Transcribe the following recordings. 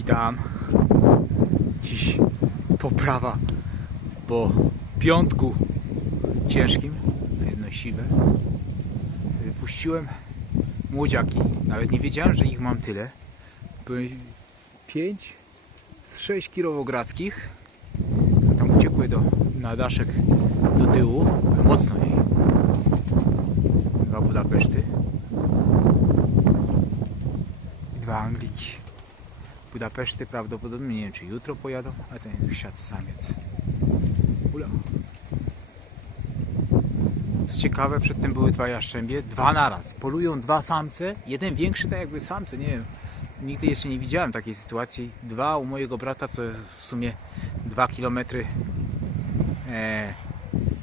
Witam. Dziś poprawa po piątku ciężkim, na jedno siwe. Wypuściłem młodziaki. Nawet nie wiedziałem, że ich mam tyle. Były 5 z 6 kirowogradzkich. Tam uciekły do, na daszek do tyłu. Mocno jej. Dwa Budapeszty. I Dwa Angliki. Budapeszty prawdopodobnie nie wiem czy jutro pojadą, a ten już siadł samiec. Ula. Co ciekawe, przedtem były dwa jaszczębie, dwa naraz. Polują dwa samce, jeden większy tak jakby samce, nie wiem. Nigdy jeszcze nie widziałem takiej sytuacji. Dwa u mojego brata, co w sumie dwa kilometry e,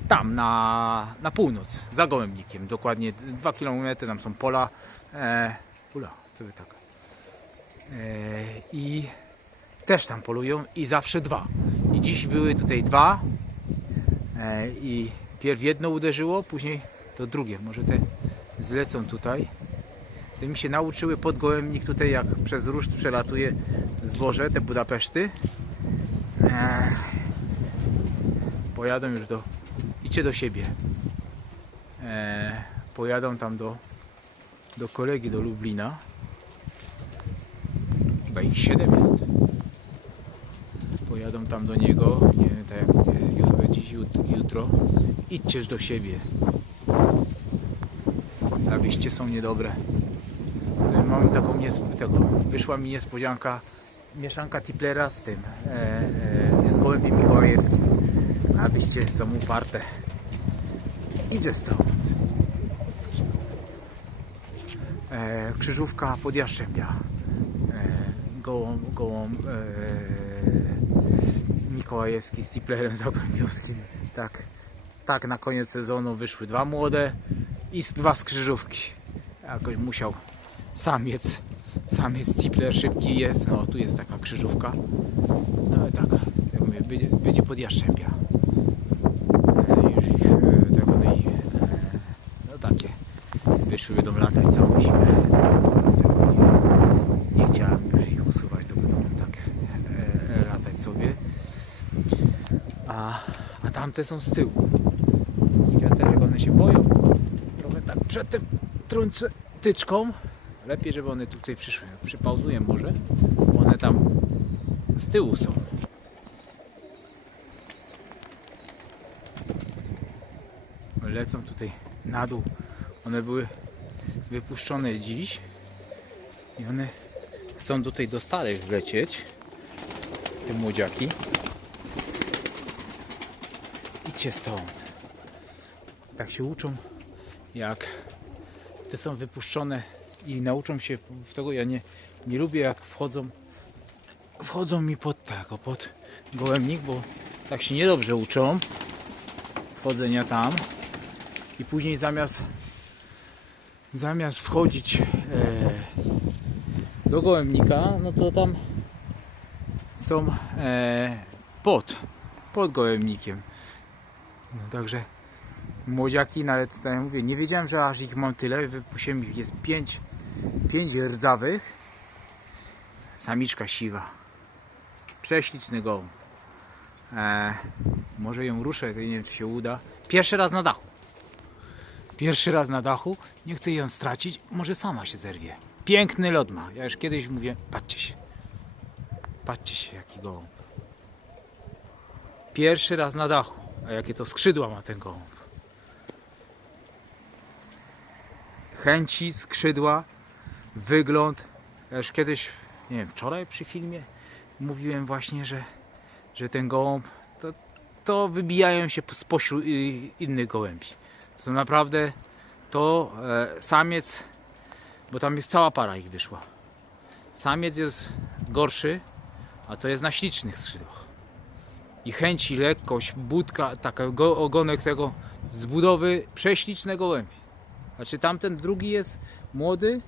tam na, na północ, za Gołębnikiem. Dokładnie dwa kilometry, tam są pola. E, ula, co wy tak. E, I też tam polują i zawsze dwa. I dziś były tutaj dwa e, i pierw jedno uderzyło, później to drugie. Może te zlecą tutaj. Te mi się nauczyły pod gołębnik tutaj jak przez ruszt przelatuje zboże, te Budapeszty. E, pojadą już do, idźcie do siebie. Pojadą tam do, do kolegi, do Lublina. Chyba ich 7 jest. Pojadą tam do niego, nie wiem, tak jak jutro, dziś, jut- jutro. Idźcież do siebie. Nabyście są niedobre. E, Mam taką tego, wyszła mi niespodzianka mieszanka Tiplera z tym, e, e, z gołębiem mikołajewskim. Abyście są uparte. Idzie stąd. E, krzyżówka pod Jaszczębia. Gołą, gołą e, Mikołajewski z Tiplerem Zagłębiowskim. Tak, tak na koniec sezonu wyszły dwa młode i dwa z krzyżówki. Jakoś musiał samiec, samiec Tipler szybki jest. No tu jest taka krzyżówka. No ale tak, jak mówię, będzie, będzie pod Jaszczębia. E, już ich e, tego no i no takie wyszły będą latać całą zimę. Dlatego Nie chciałem już ich usuwać, to będą tak e, e, latać sobie. A, a tamte są z tyłu. Wiaterek one się boją. Trochę tak przedtem trącę tyczką. Lepiej, żeby one tutaj przyszły. Przypauzuję może, bo one tam z tyłu są. Lecą tutaj na dół. One były wypuszczone dziś i one chcą tutaj do starych wlecieć. Te młodziaki. Idźcie stąd. Tak się uczą, jak te są wypuszczone i nauczą się w tego. Ja nie, nie lubię jak wchodzą wchodzą mi pod tego, pod gołębnik, bo tak się niedobrze uczą wchodzenia tam i później zamiast zamiast wchodzić e, do gołębnika, no to tam są e, pod, pod gołębnikiem. No także młodziaki, nawet tak mówię, nie wiedziałem, że aż ich mam tyle. Wypuściłem ich, jest pięć, pięć rdzawych. Samiczka siwa. Prześliczny gołąb. E, może ją ruszę, nie wiem czy się uda. Pierwszy raz na dachu. Pierwszy raz na dachu. Nie chcę ją stracić. Może sama się zerwie. Piękny lot ma. Ja już kiedyś mówię, patrzcie się. Patrzcie się, jaki gołąb. Pierwszy raz na dachu. A jakie to skrzydła ma ten gołąb. Chęci, skrzydła, wygląd. Ja już kiedyś, nie wiem, wczoraj przy filmie mówiłem właśnie, że, że ten gołąb to, to wybijają się spośród y, innych gołębi. To naprawdę to e, samiec, bo tam jest cała para ich wyszła. Samiec jest gorszy, a to jest na ślicznych skrzydłach. I chęci, lekkość, budka, taka go, ogonek tego zbudowy prześliczne gołębi. Znaczy tamten drugi jest młody,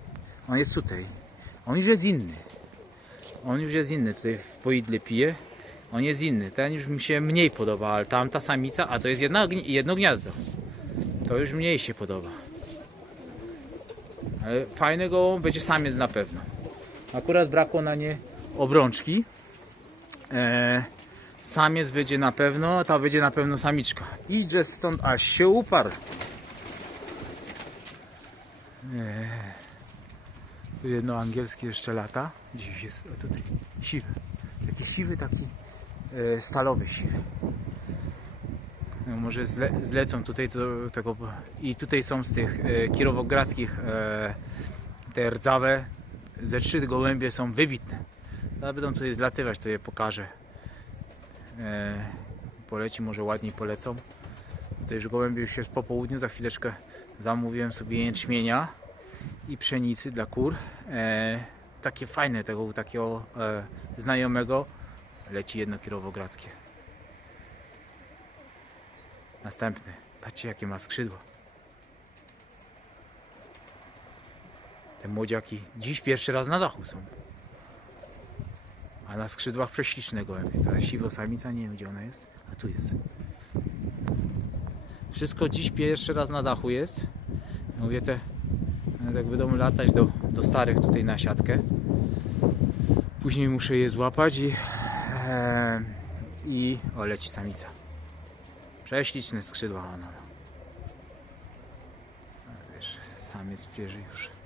on jest tutaj. On już jest inny. On już jest inny. Tutaj w poidle pije. On jest inny. Ten już mi się mniej podoba, ale tamta samica, a to jest jedna, jedno gniazdo. To już mniej się podoba. Ale fajny gołąb będzie samiec na pewno. Akurat brakło na nie obrączki. E, samiec będzie na pewno, ta będzie na pewno samiczka. Idzie stąd aż się uparł. Tu jedno angielskie jeszcze lata. Dziś jest o tutaj siwy. Taki siwy, taki e, stalowy siwy. No, może zle, zlecą tutaj do tego. I tutaj są z tych e, kirowogradzkich e, te rdzawe. Ze trzy gołębie są wybitne. Ale będą tutaj zlatywać, to je pokażę. E, poleci, może ładniej polecą. To już gołębie już jest po południu, za chwileczkę zamówiłem sobie jęczmienia i pszenicy dla kur. E, takie fajne, tego takiego e, znajomego leci jedno kirowogradzkie. Następny. Patrzcie jakie ma skrzydła. Te młodziaki dziś pierwszy raz na dachu są. A na skrzydłach prześliczne gołębie. Ta siwo samica, nie wiem gdzie ona jest. A tu jest. Wszystko dziś pierwszy raz na dachu jest. Mówię te, tak będą latać do, do starych tutaj na siatkę. Później muszę je złapać i, e, i o leci samica. Prześliczne skrzydła ona. Wiesz, samiec bierze już.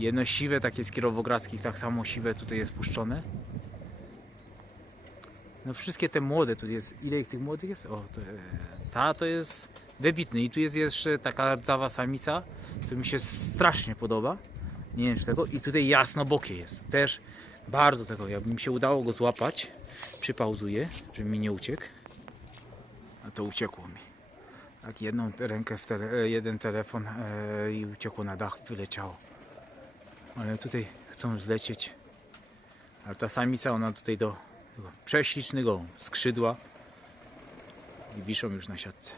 Jedno siwe takie z kierowogradzkich, tak samo siwe tutaj jest puszczone. No wszystkie te młode, tu jest, ile ich tych młodych jest? O, to, e, ta to jest wybitny i tu jest jeszcze taka rdzawa samica, to mi się strasznie podoba. Nie wiem czy tego. I tutaj jasnobokie jest. Też bardzo tego, jakby mi się udało go złapać, przypauzuję, żeby mi nie uciekł. A to uciekło mi. Tak jedną rękę w e, jeden telefon e, i uciekło na dach, wyleciało. Ale tutaj chcą zlecieć. Ale ta samica, ona tutaj do tego prześlicznego skrzydła i wiszą już na siatce.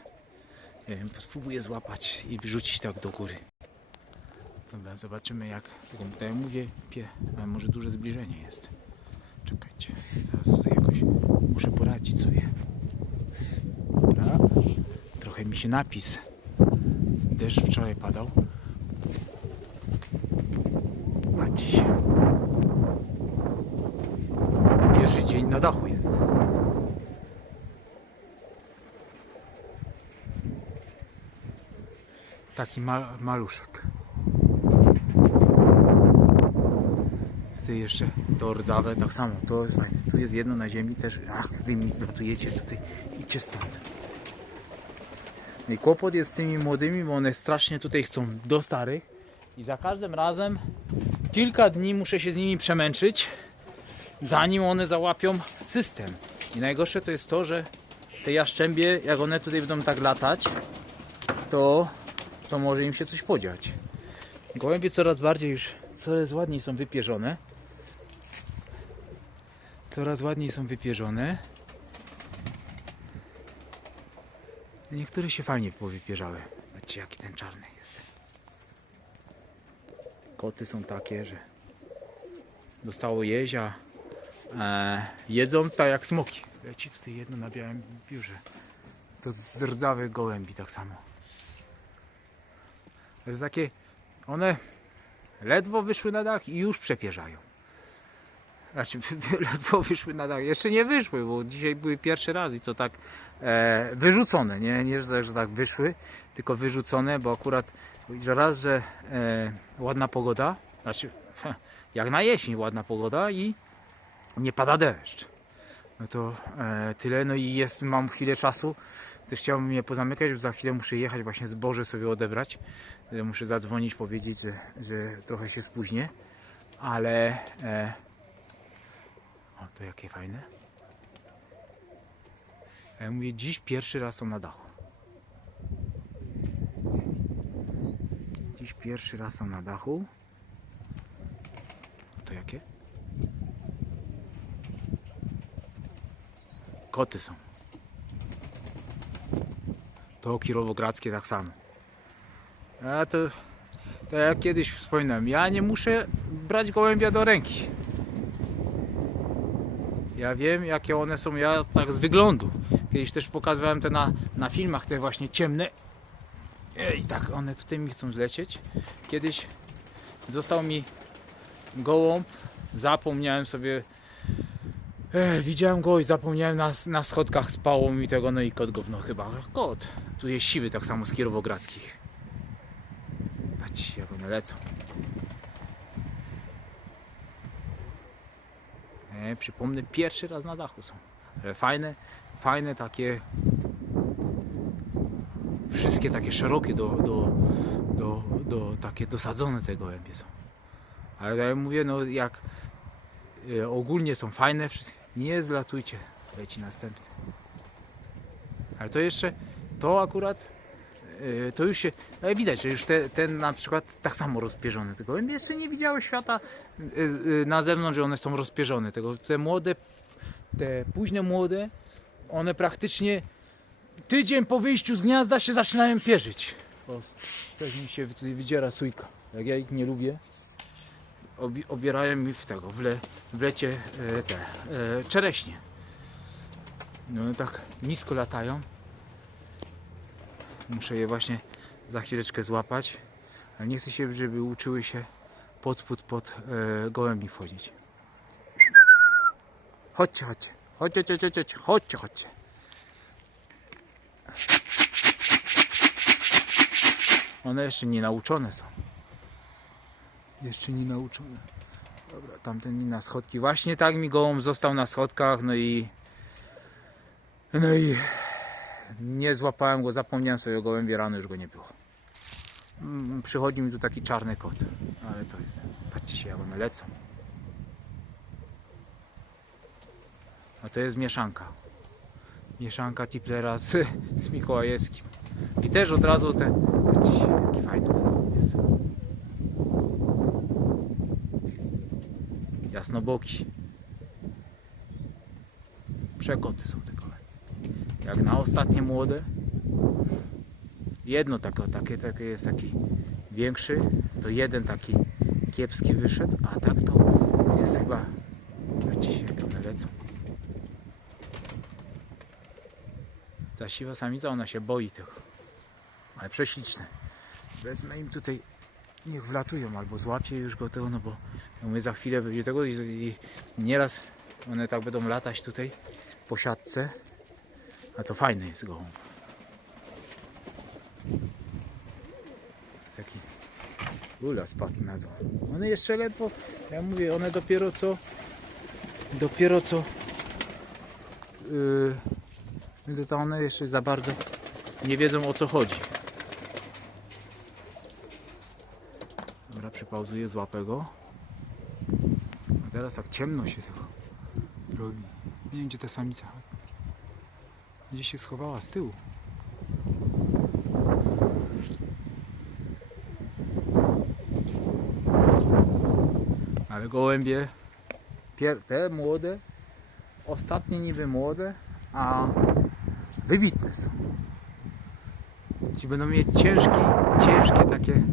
Nie wiem, spróbuję złapać i wrzucić tak do góry. Dobra, zobaczymy jak, tak jak mówię, pie, może duże zbliżenie jest. Czekajcie, teraz tutaj jakoś muszę poradzić sobie. Dobra, trochę mi się napis. Deszcz wczoraj padał. Dziś pierwszy dzień na dachu jest. Taki ma maluszek. Tutaj jeszcze to rdzawe, tak samo, to jest fajne. Tu jest jedno na ziemi też. Ach, wy mi zlatujecie tutaj. Idźcie stąd. I kłopot jest z tymi młodymi, bo one strasznie tutaj chcą do starych. I za każdym razem kilka dni muszę się z nimi przemęczyć, zanim one załapią system. I najgorsze to jest to, że te jaszczębie, jak one tutaj będą tak latać, to, to może im się coś podziać. Gołębie coraz bardziej już, coraz ładniej są wypierzone. Coraz ładniej są wypierzone. Niektóre się fajnie powypierzały. Zobaczcie jaki ten czarny. Koty są takie, że dostało jezia. E, jedzą tak jak smoki. Leci tutaj jedno na białym biurze. To z rdzawych gołębi tak samo. To jest takie, one ledwo wyszły na dach i już przepierzają. Znaczy, ledwo wyszły na dach. Jeszcze nie wyszły, bo dzisiaj były pierwszy raz i to tak e, wyrzucone. Nie, nie że, że tak wyszły, tylko wyrzucone, bo akurat że raz, że e, ładna pogoda, znaczy jak na jesień ładna pogoda i nie pada deszcz. No to e, tyle. No i jest, mam chwilę czasu. Też chciałbym je pozamykać, bo za chwilę muszę jechać właśnie zboże sobie odebrać. E, Muszę zadzwonić, powiedzieć, że, że trochę się spóźnię. Ale e, o, to jakie fajne. Ja mówię, dziś pierwszy raz są na dachu. Pierwszy raz są na dachu. To jakie? Koty są. To kirowogradzkie tak samo. A to, to jak kiedyś wspominałem, ja nie muszę brać gołębia do ręki. Ja wiem jakie one są, ja tak z wyglądu. Kiedyś też pokazywałem te na, na filmach, te właśnie ciemne. Tak one tutaj mi chcą zlecieć. Kiedyś został mi gołąb, zapomniałem sobie, e, widziałem go i zapomniałem na, na schodkach spało mi tego, no i kot gówno chyba, kot, tu jest siwy tak samo z Kierowogradzkich. Patrzcie jak one lecą. E, przypomnę, pierwszy raz na dachu są. Ale fajne, fajne takie. Wszystkie takie szerokie do, do, do, do takie dosadzone te gołębie są. Ale jak mówię, no jak e, ogólnie są fajne, wszystkie, nie zlatujcie. Leci następny. Ale to jeszcze, to akurat, e, to już się, ale widać, że już te, ten na przykład tak samo rozpierzony. Te gołębie jeszcze nie widziały świata e, na zewnątrz, że one są rozpierzone. Tego, te młode, te późne młode, one praktycznie tydzień po wyjściu z gniazda się zaczynają pierzyć. O, też mi się wydziera sójka. Jak ja ich nie lubię, obi, obierają mi w tego, w, le, w lecie e, te e, czereśnie. No tak nisko latają. Muszę je właśnie za chwileczkę złapać. Ale nie chcę się, żeby uczyły się pod spód pod e, gołębi wchodzić. Chodźcie. Chodźcie, chodźcie, chodźcie, chodźcie, chodźcie. One jeszcze nie nauczone są. Jeszcze nie nauczone. Dobra, tamten mi na schodki. Właśnie tak mi gołąb został na schodkach, no i no i nie złapałem go, zapomniałem sobie o gołębie, rano już go nie było. Mm, Przychodzi mi tu taki czarny kot, ale to jest, patrzcie się jak one lecą. A to jest mieszanka. Mieszanka Tiplera z, z Mikołajewskim. I też od razu te, się jaki fajny gołąb jest. Jasnoboki. Są te gołębie. Jak na ostatnie młode. Jedno takie, takie, takie jest taki większy, to jeden taki kiepski wyszedł, a tak to jest chyba. Się, jak one lecą. Ta siwa samica, ona się boi tego. Ale prześliczne. Wezmę im tutaj, niech wlatują, albo złapię już go tego, no bo mówię, za chwilę będzie tego i, nieraz one tak będą latać tutaj po siatce. A to fajny jest gołąb. Taki ula spadł na dół. One jeszcze ledwo, ja mówię, one dopiero co dopiero co yy, więc to one jeszcze za bardzo nie wiedzą o co chodzi. Przypauzuję, złapę go. A teraz tak ciemno się tego robi. Nie wiem gdzie ta samica. Gdzieś się schowała z tyłu. Ale gołębie, te młode, ostatnie niby młode, a wybitne są. Ci będą mieć ciężki, ciężkie takie,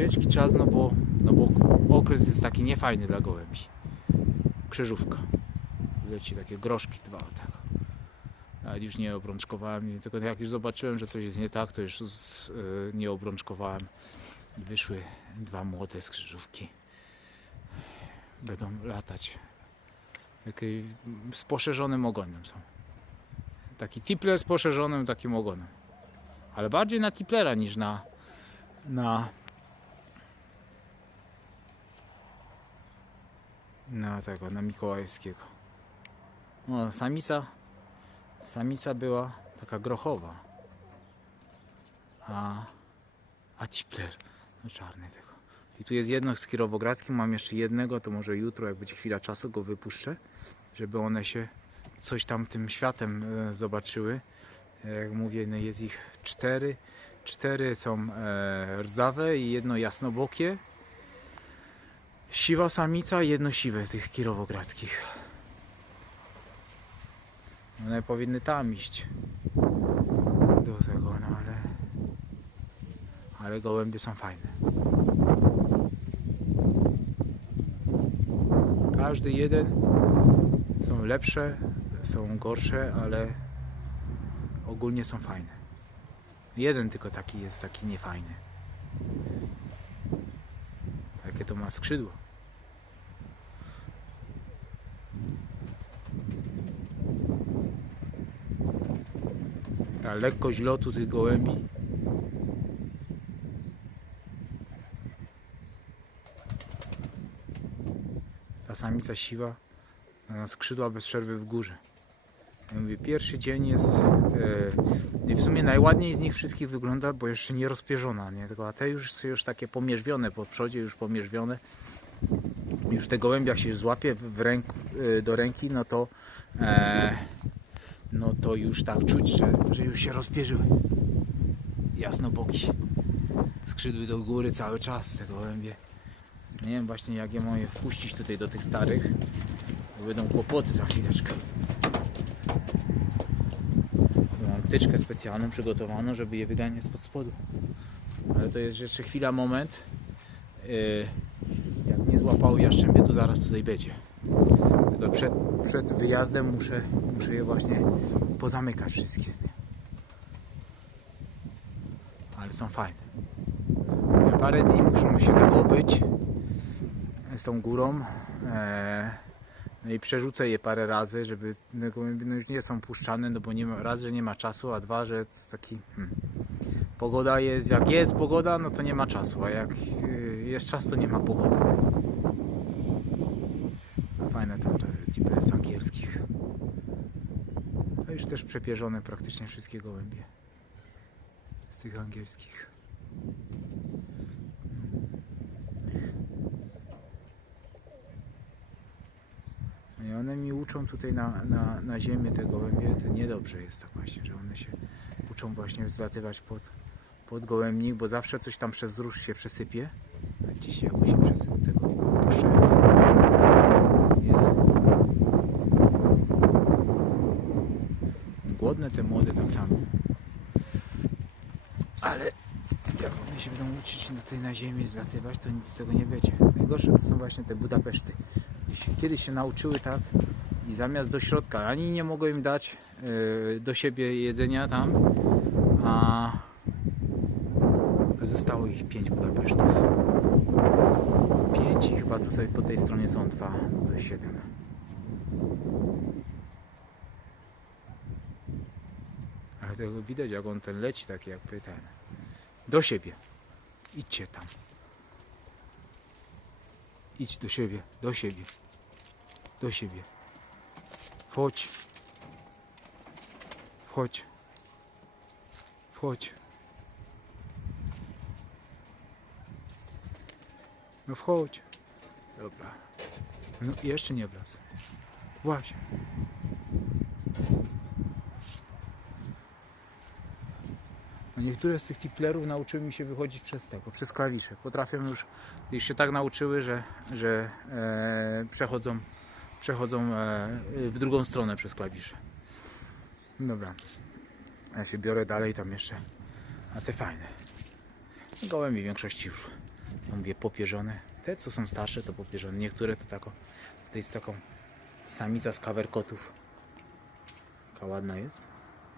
ciężki czas, no bo, no bo okres jest taki niefajny dla gołębi. Krzyżówka. Leci takie groszki dwa, tak. Nawet już nie obrączkowałem, tylko jak już zobaczyłem, że coś jest nie tak, to już z, y, nie obrączkowałem i wyszły dwa młode z krzyżówki. Będą latać. Taki, z poszerzonym ogonem są. Taki tipler z poszerzonym takim ogonem. Ale bardziej na tiplera niż na na na tego, na Mikołajewskiego. No, samica Samica była taka grochowa. A, a Cipler, no czarny tego. I tu jest jedno z Kirowogradzkim, mam jeszcze jednego, to może jutro, jak będzie chwila czasu, go wypuszczę, żeby one się coś tam tym światem e, zobaczyły. Jak mówię, no jest ich cztery. Cztery są e, rdzawe i jedno jasnobokie. Siwa samica, jedno siwe tych kirowogradzkich. One powinny tam iść. Do tego, no ale. Ale gołębie są fajne. Każdy jeden są lepsze, są gorsze, ale ogólnie są fajne. Jeden tylko taki jest taki niefajny. Takie to ma skrzydło. Ta lekkość lotu tych gołębi. Ta samica siwa ma skrzydła bez przerwy w górze. Ja mówię, pierwszy dzień jest i w sumie najładniej z nich wszystkich wygląda, bo jeszcze nie rozpierzona, nie? Tylko, a te już już takie pomierzwione po przodzie, już pomierzwione. Już te gołębia się złapie w ręku, e, do ręki, no to e, no to już tak czuć, że, że już się rozpierzyły. Jasnoboki. Skrzydły do góry cały czas te gołębie. Nie wiem właśnie jak je moje wpuścić tutaj do tych starych. Bo będą kłopoty za chwileczkę. Mam tyczkę specjalną przygotowaną, żeby je wyganiać spod spodu. Ale to jest jeszcze chwila, moment. Yy, Jak nie złapały jaszczębie, to zaraz tutaj będzie. Tylko przed, przed wyjazdem muszę, muszę je właśnie pozamykać wszystkie. Ale są fajne. Parę dni muszą się tak obyć z tą górą. E, no i przerzucę je parę razy, żeby no, no już nie są puszczane, no bo nie ma, raz, że nie ma czasu, a dwa, że taki hmm, pogoda jest, jak jest pogoda, no to nie ma czasu, a jak y, jest czas, to nie ma pogody. Fajne tam te typy z angielskich. To już też przepierzone praktycznie wszystkie gołębie z tych angielskich. No I one mi uczą tutaj na, na, na ziemię te gołębie, to niedobrze jest tak właśnie, że one się uczą właśnie zlatywać pod, pod gołębnik, bo zawsze coś tam przez róż się przesypie. A dzisiaj jakby się przesypie tego puszczają. to Jest. Te młode tak samo. Ale jak one się będą uczyć tutaj na ziemi zlatywać, to nic z tego nie będzie. Najgorsze to są właśnie te Budapeszty. Kiedyś się nauczyły tak i zamiast do środka, ani nie mogłem im dać yy, do siebie jedzenia tam, a zostało ich pięć Budapesztów. Pięć i chyba tu sobie po tej stronie są dwa, to siedem. Tego widać jak on ten leci taki jakby ten. Do siebie. Idźcie tam. Idź do siebie, do siebie. Do siebie. Wchodź. Wchodź. Wchodź. No wchodź. Dobra. No jeszcze nie wlazł. Właśnie. No niektóre z tych tiplerów nauczyły mi się wychodzić przez tego, przez klawisze. Potrafią już, już się tak nauczyły, że, że e, przechodzą, przechodzą e, w drugą stronę przez klawisze. Dobra. Ja się biorę dalej tam jeszcze. A te fajne. Gołębie w większości już, ja mówię, popierzone. Te, co są starsze, to popierzone. Niektóre to tako, tutaj jest taką samica z kawerkotów. Taka ładna jest.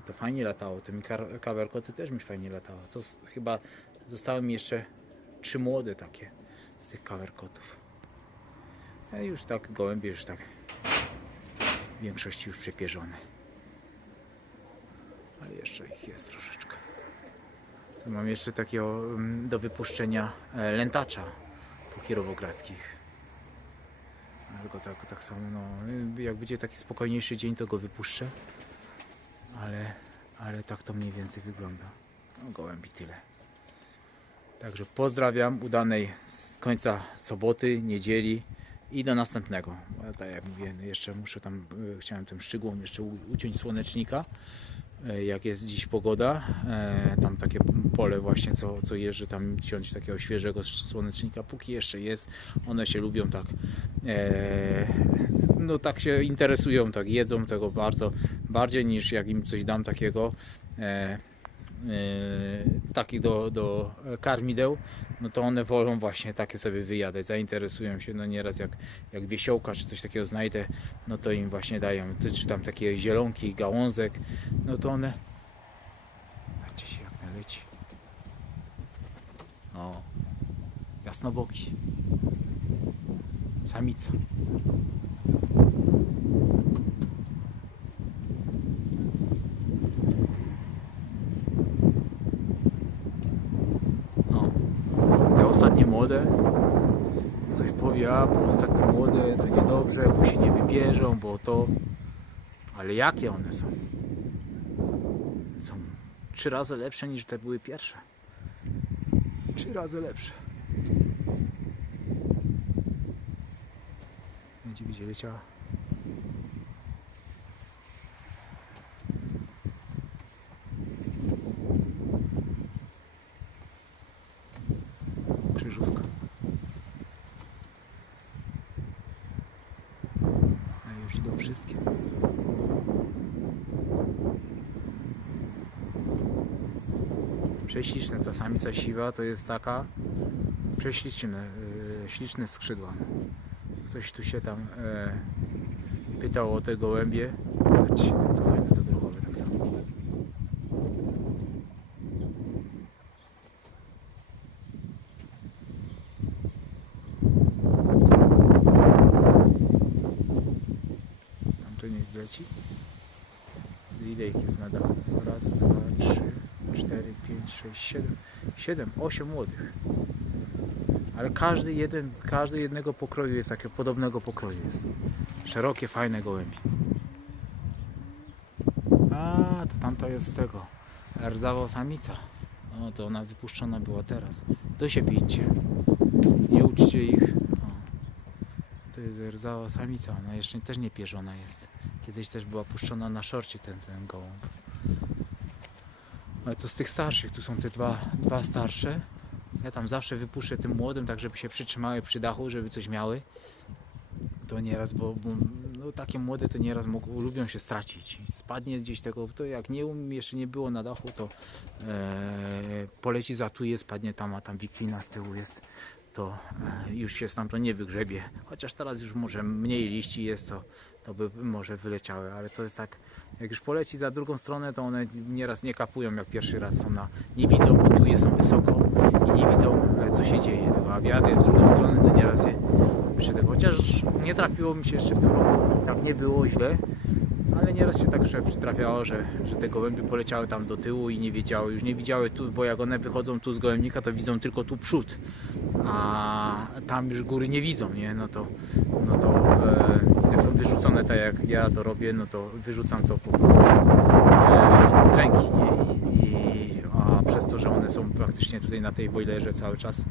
To fajnie latało. Te mi kar- kawerkoty też mi fajnie latało. To chyba zostały mi jeszcze trzy młode takie z tych kawerkotów. A już tak gołębie już tak w większości już przepierzone. Ale jeszcze ich jest troszeczkę. Tu mam jeszcze takiego mm, do wypuszczenia e, lętacza po kierowogradzkich. Go tak, tak samo, no, jak będzie taki spokojniejszy dzień, to go wypuszczę. Ale, ale tak to mniej więcej wygląda. No, gołębi tyle. Także pozdrawiam, udanej z końca soboty, niedzieli i do następnego. Bo tak jak mówię, no jeszcze muszę tam, y, chciałem tym szczygłom jeszcze uciąć słonecznika, jak jest dziś pogoda. E, Tam takie pole właśnie, co, co jeżdżę tam ciąć takiego świeżego słonecznika, póki jeszcze jest. One się lubią tak, e, no tak się interesują, tak jedzą tego bardzo, bardziej niż jak im coś dam takiego. E, takich do, do karmideł, no to one wolą właśnie takie sobie wyjadać, zainteresują się, no nieraz jak, jak wiesiołka czy coś takiego znajdę, no to im właśnie dają, czy tam takie zielonki, gałązek, no to one patrzcie się jak ten leci o, Jasnoboki. Samica. No. Te ostatnie młode powie, a bo ostatnie młode to niedobrze, bo się nie wybierzą, bo to... Ale jakie one są? Są trzy razy lepsze niż te były pierwsze. Trzy razy lepsze. Będzie gdzie leciała. Krzyżówka. A już idą wszystkie. Prześliczna ta samica siwa to jest taka prześliczne, śliczne skrzydła. Ktoś tu się tam e, pytał o te gołębie. Patrzcie, to fajne 7, 8 młodych. Ale każdy jeden, każdy jednego pokroju jest takiego podobnego pokroju jest. Szerokie, fajne gołębi. A, to tamto jest z tego. Rdzawa samica. No to ona wypuszczona była teraz. Do siebie bijcie. Nie uczcie ich. O. To jest rdzawa samica. Ona jeszcze też nie pierzona jest. Kiedyś też była puszczona na szorcie ten, ten gołąb. Ale to z tych starszych. Tu są te dwa, dwa starsze. Ja tam zawsze wypuszczę tym młodym, tak żeby się przytrzymały przy dachu, żeby coś miały. To nieraz, bo, bo no, takie młode to nieraz mogą, lubią się stracić. Spadnie gdzieś tego, to jak nie um, jeszcze nie było na dachu, to e, poleci zatuje, spadnie tam, a tam wiklina z tyłu jest, to e, już się stamtąd nie wygrzebie. Chociaż teraz już może mniej liści jest, to, to by może wyleciały, ale to jest tak, jak już poleci za drugą stronę, to one nieraz nie kapują, jak pierwszy raz są na, nie widzą, bo tu jest są wysoko i nie widzą, e, co się dzieje. A wiatr jest w drugą stronę, to nieraz je przy Chociaż nie trafiło mi się jeszcze w tym roku, tak nie było źle, ale nieraz się tak przytrafiało, że, że te gołębie poleciały tam do tyłu i nie wiedziały, już nie widziały tu, bo jak one wychodzą tu z gołębnika, to widzą tylko tu przód, a tam już góry nie widzą, nie? No to, no to e, są wyrzucone tak jak ja to robię, no to wyrzucam to po prostu e, z ręki? I, i, a przez to, że one są praktycznie tutaj na tej boilerze cały czas,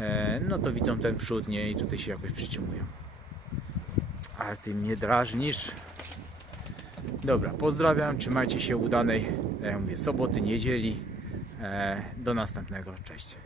e, no to widzą ten przód, nie? I tutaj się jakoś przytrzymują. Ale ty mnie drażnisz. Dobra, pozdrawiam, trzymajcie się udanej, tak mówię, soboty, niedzieli. E, do następnego, cześć.